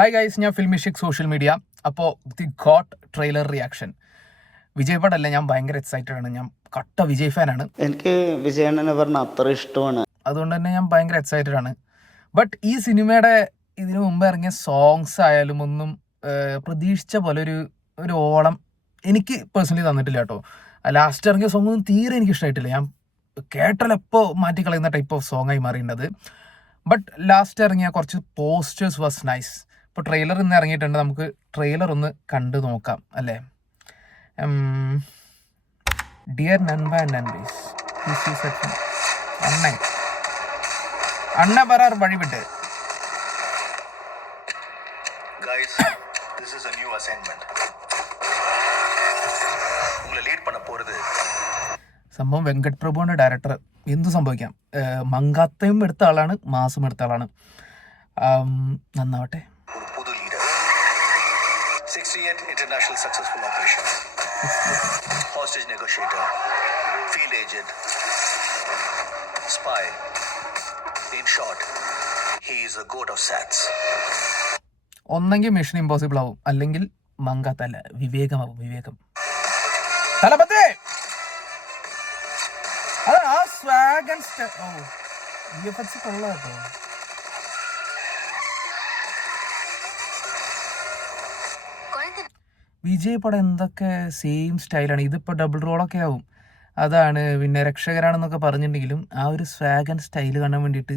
Hi guys, ഞാൻ ഫിൽമിഷിക് social media. അപ്പോൾ the GOAT trailer reaction. Vijay പടല്ല, ഞാൻ ഭയങ്കര എക്സൈറ്റഡ് ആണ്. ഞാൻ കട്ട വിജയ് ഫാനാണ്. എനിക്ക് വിജയണ്ണനെ പറഞ്ഞ അത്ര ഇഷ്ടമാണ്. അതുകൊണ്ട് തന്നെ ഞാൻ ഭയങ്കര എക്സൈറ്റഡ് ആണ്. ബട്ട് ഈ സിനിമയുടെ ഇതിനു മുമ്പ് ഇറങ്ങിയ സോങ്സ് ആയാലും ഒന്നും പ്രതീക്ഷിച്ച പോലെ ഒരു ഓളം എനിക്ക് പേഴ്സണലി തന്നിട്ടില്ല കേട്ടോ. ലാസ്റ്റ് ഇറങ്ങിയ സോങ് ഒന്നും തീരെ എനിക്ക് ഇഷ്ടമായിട്ടില്ല. ഞാൻ കേട്ടാലെപ്പോൾ മാറ്റിക്കളയുന്ന ടൈപ്പ് ഓഫ് സോങ് ആയി മാറിയിട്ടുണ്ട്. ബട്ട് ലാസ്റ്റ് ഇറങ്ങിയ കുറച്ച് പോസ്റ്റേഴ്സ് വാസ് നൈസ്. ഇപ്പോൾ ട്രെയിലർ ഇന്ന് ഇറങ്ങിയിട്ടുണ്ട്. നമുക്ക് ട്രെയിലർ ഒന്ന് കണ്ടു നോക്കാം അല്ലേ. ഡിയർ നൻപ ആൻഡ് നൻബീസ്, அண்ணா வரார் வழிவிட்டு. Guys, this is a new assignment. உங்களை லீட் பண்ண போறது സംഭവം വെങ്കട് പ്രഭുവാണ് ഡയറക്ടർ. എന്തു സംഭവിക്കാം. മങ്കാത്തയും എടുത്ത ആളാണ്, മാസും എടുത്ത ആളാണ്. നന്നാവട്ടെ. ஒரு புது leader. 68 international successful operations. Hostage negotiator, field agent, spy. In short, he is a god of sats. ഒന്നെങ്കിൽ മിഷൻ ഇമ്പോസിബിൾ ആവും, അല്ലെങ്കിൽ മങ്കാത്തല്ല, വിവേകമാവും. വിവേകം തലപത്തെ. അതാണ് ആ സ്വാഗ് ആൻഡ് കൊള്ളാട്ടോ. വിജയ് പടം എന്തൊക്കെ സെയിം സ്റ്റൈലാണ്. ഇതിപ്പോൾ ഡബിൾ റോളൊക്കെ ആവും. അതാണ് പിന്നെ രക്ഷകരാണെന്നൊക്കെ പറഞ്ഞിട്ടുണ്ടെങ്കിലും ആ ഒരു സ്വാഗ് ആൻഡ് സ്റ്റൈൽ കാണാൻ വേണ്ടിയിട്ട്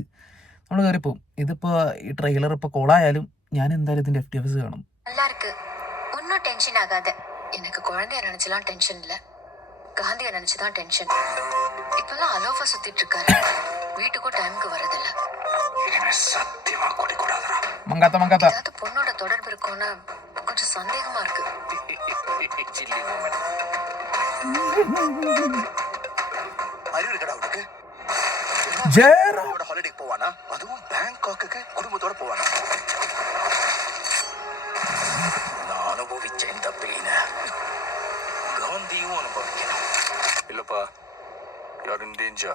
നമ്മൾ കയറിപ്പോവും. ഇതിപ്പോൾ ഈ ട്രെയിലർ ഇപ്പോൾ കൊളായാലും ഞാൻ എന്തായാലും ഇതിൻ്റെ FTFs കാണും. நல்லா இருக்கு, ஒன்னும் டென்ஷன் ஆகாத. எனக்கு குழந்தைய நினைச்சலாம் டென்ஷன் இல்ல, காந்திய நினைச்சுதான் டென்ஷன். இப்பெல்லாம் அலோஃபா சுத்திட்டு இருக்காரு, வீட்டுக்கும் டைமுக்கு வரதில்ல. இனிமே சத்தியமா குடி கூடாதுடா. மங்காத்த ஏதாவது பொண்ணோட தொடர்பு இருக்கும்னு கொஞ்சம் சந்தேகமா இருக்கு. Silly moment. அறிவு கடா உனக்கு? ஜெயரோட ஹாலிடே போவானா? அதுவும் பேங்காக்குக்கு குடும்பத்தோட போவானா? நான் அனுபவிச்ச இந்த பெயின காந்தியும் அனுபவிக்கணும். இல்லப்பா, you're in danger.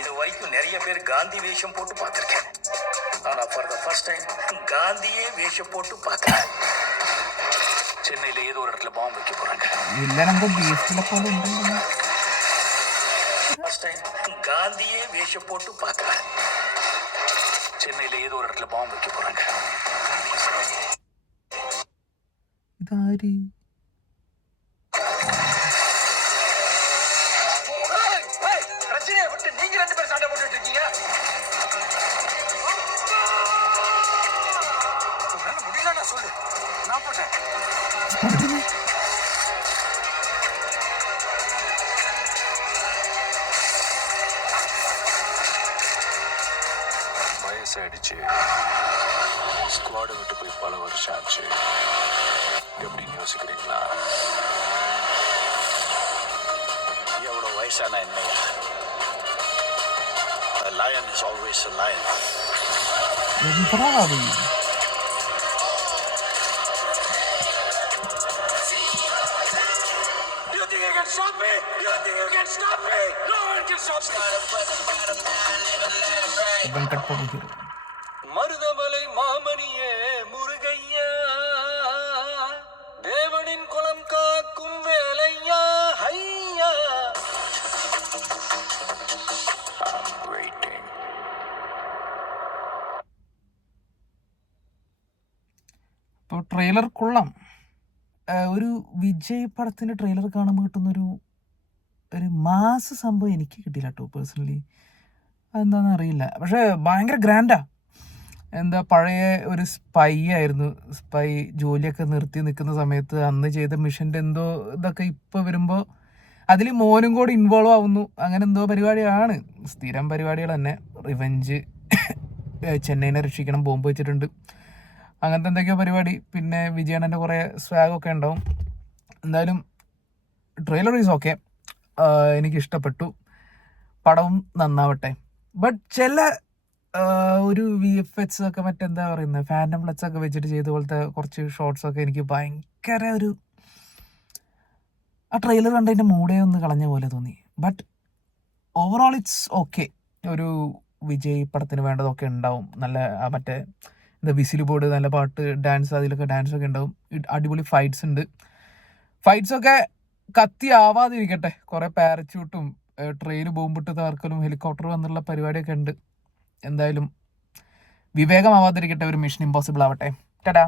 இது வரைக்கும் நிறைய பேர் காந்தி வேஷம் போட்டு பார்த்திருக்கேன். ஆனா ஃபார் த ஃபர்ஸ்ட் டைம் காந்தியே வேஷம் போட்டு பார்க்கிறேன். சென்னையில ஏதோ ஒரு இடத்துல பாம்பு வைக்க போறாங்க. ஃபர்ஸ்ட் டைம் காந்தியே வேஷம் போட்டு பார்க்கிறேன். சென்னையில ஏதோ ஒரு இடத்துல பாம்பு வைக்க போறாங்க. பிரச்சனையை விட்டு நீங்க ரெண்டு பேரும் சண்டை போட்டுட்டு இருக்கீங்க. முடியல சொல்லு, நான் போட்டேன். வயசாயிடுச்சு, ஸ்குவாடை விட்டு போய் பல வருஷம் ஆச்சு. எப்படின்னு யோசிக்கிறீங்களா? எவ்வளவு வயசான என்னையா? A lion is always a lion. You think you can stop me? You think you can stop me? No one can stop me. Marudhamalai மாமணியே முருகையா, தேவனின் குலம் காக்கும் வேலையா, ஐயா. I'm waiting. ഇപ്പോൾ ട്രെയിലർ കൊള്ളാം. ഒരു വിജയ് പടത്തിൻ്റെ ട്രെയിലർ കാണുമ്പോൾ കിട്ടുന്നൊരു മാസ് സംഭവം എനിക്ക് കിട്ടിയില്ല കേട്ടോ പേഴ്സണലി. അതെന്താണെന്ന് അറിയില്ല. പക്ഷേ ഭയങ്കര ഗ്രാൻഡാ. എന്താ, പഴയ ഒരു സ്പൈ ആയിരുന്നു. സ്പൈ ജോലിയൊക്കെ നിർത്തി നിൽക്കുന്ന സമയത്ത് അന്ന് ചെയ്ത മിഷൻ്റെ എന്തോ ഇതൊക്കെ ഇപ്പോൾ വരുമ്പോൾ അതിൽ മോനും കൂടി ഇൻവോൾവ് ആവുന്നു. അങ്ങനെ എന്തോ പരിപാടിയാണ്. സ്ഥിരം പരിപാടികൾ തന്നെ. റിവെഞ്ച്, ചെന്നൈനെ രക്ഷിക്കണം, ബോംബ് വെച്ചിട്ടുണ്ട്, അങ്ങനത്തെ എന്തൊക്കെയോ പരിപാടി. പിന്നെ വിജയണ്ണൻ്റെ കുറേ സ്വാഗൊക്കെ ഉണ്ടാവും. എന്തായാലും ട്രെയിലർ ഈസ് ഓക്കെ, എനിക്കിഷ്ടപ്പെട്ടു. പടവും നന്നാവട്ടെ. ബട്ട് ചില ഒരു VFX ഒക്കെ മറ്റെന്താ പറയുന്നത്, ഫാൻറ്റം ഫ്ലക്സ് ഒക്കെ വെച്ചിട്ട് ചെയ്ത പോലത്തെ കുറച്ച് ഷോർട്സ് ഒക്കെ എനിക്ക് ഭയങ്കര ആ ട്രെയിലർ കണ്ടതിൻ്റെ മൂഡേ ഒന്ന് കളഞ്ഞ പോലെ തോന്നി. But overall it's okay. ഒരു വിജയ് പടത്തിന് വേണ്ടതൊക്കെ ഉണ്ടാവും. നല്ല മറ്റേ എന്താ വിസിൽ ബോർഡ്, നല്ല പാട്ട്, ഡാൻസ്, അതിലൊക്കെ ഡാൻസൊക്കെ ഉണ്ടാവും. അടിപൊളി ഫൈറ്റ്സ് ഉണ്ട്. ഫൈറ്റ്സൊക്കെ കത്തി ആവാതിരിക്കട്ടെ. കുറേ പാരച്യൂട്ടും ട്രെയിൻ ബോംബിട്ട് തകർക്കലും ഹെലികോപ്റ്റർ വന്നുള്ള പരിപാടിയൊക്കെ ഉണ്ട്. എന്തായാലും വിവേകമാവാതിരിക്കട്ടെ. ഒരു മിഷൻ ഇമ്പോസിബിൾ ആവട്ടെ. ടാറ്റാ.